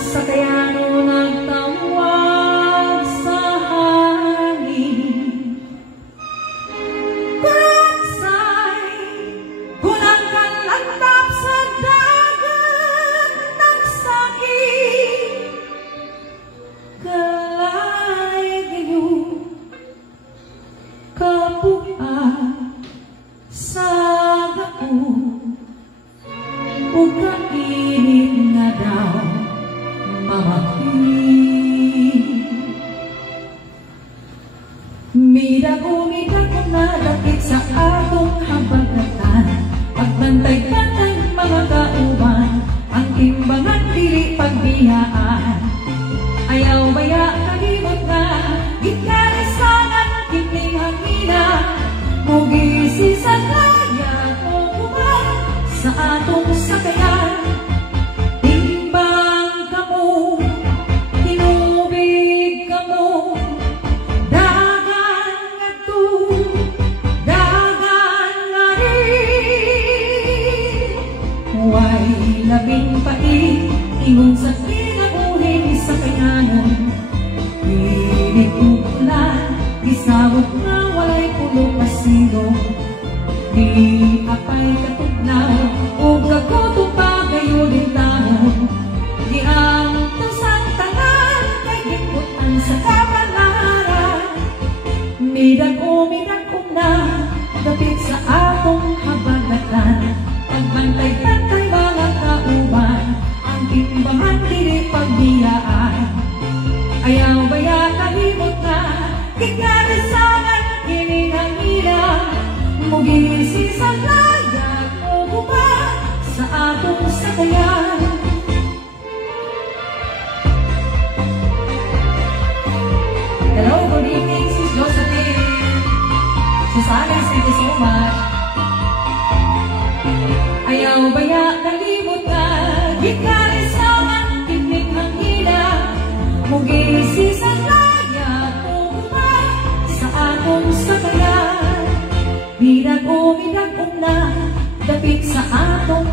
sakayano nagtawag sa hangin. Patsay, kulang kang lantap sa dagat nagsakit. Kalay kayo, kapuan sa gaon, o kainit nga daw mamahit. Midag-umidag kung nalapit sa atong habagatan, pagbantay-bantay mga kauban, ang timbangan dili pagbiyaan. Ayaw baya kalimot na, gikalisanan kiting hangina, mugisi sa kaya o kuman sa atong sakayan. Timbang kamo, tinubig kamo, dagan nga to, dagan nga rin. Huwag labing pait, ingon sa kinabuhin sa kayanan. Pilit ulan, isabot na walay pulo pasilong. Di apay katugnaw, o kaguto pa kayo din taon. Di ang tusang tangan, kay giputan sa kabanaran. Midag-umidagkong na, dapit sa atong habagatan, pagbantay-bantay mga kauban, ang timbangan dili pagbiyaan. Ayaw baya kalimot na, kikalisangan kinihangina, mugisi sa layag o guban sa atong sakayan. Hello, good evening, Sis Josephine. Sis Alice, thank you so much. Ayaw baya kalimot na, kikalisangan kinihangina, mugisi sa layag o guban sa atong sakayan. Midag-umidagkong na, dapit sa atong